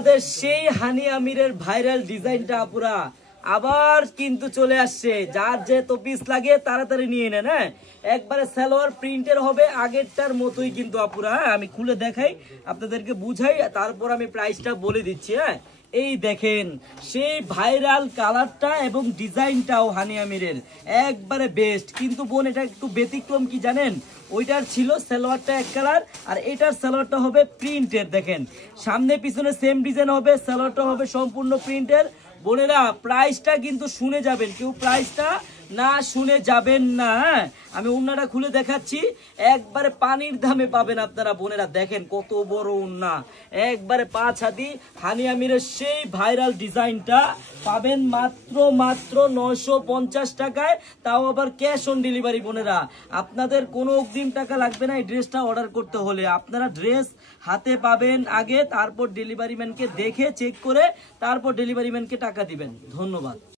আপনাদের সেই হানি আমিরের ভাইরাল ডিজাইনটা আপুরা আবার কিন্তু চলে আসছে। যার যে তো পিস লাগে তাড়াতাড়ি নিয়ে নেন। হ্যাঁ, একবারে সালোয়ার প্রিন্টের হবে আগেরটার মতোই কিন্তু আপুরা। হ্যাঁ, আমি খুলে দেখাই আপনাদেরকে বুঝাই, তারপর আমি প্রাইসটা বলে দিচ্ছি। হ্যাঁ, এই দেখেন সেই ভাইরাল কালারটা এবং ডিজাইনটাও হানি আমিরের একবারে বেস্ট। কিন্তু বোন এটা একটু ব্যতিক্রম কি জানেন, ওইটার ছিল সালোয়ারটা এক কালার আর এটার সালোয়ারটা হবে প্রিন্টের। দেখেন সামনে পিছনে সেম ডিজাইন হবে, সালোয়ারটা হবে সম্পূর্ণ প্রিন্টের। বোনেরা প্রাইসটা কিন্তু শুনে যাবেন, কেউ প্রাইসটা না শুনে যাবেন না। হ্যাঁ, আমি উন্নাটা খুলে দেখাচ্ছি, একবারে পানির দামে পাবেন আপনারা। বোনেরা দেখেন কত বড় উন্না, একবারে 5 হাতি হানি আমিরের সেই ভাইরাল ডিজাইনটা পাবেন মাত্র 950 টাকায়, তাও আবার ক্যাশ অন ডেলিভারি। বোনেরা আপনাদের কোনো অগ্রিম টাকা লাগবে না এই ড্রেসটা অর্ডার করতে হলে। আপনারা ড্রেস হাতে পাবেন আগে, তারপর ডেলিভারি ম্যানকে দেখে চেক করে তারপর ডেলিভারি ম্যানকে টাকা দিবেন। ধন্যবাদ।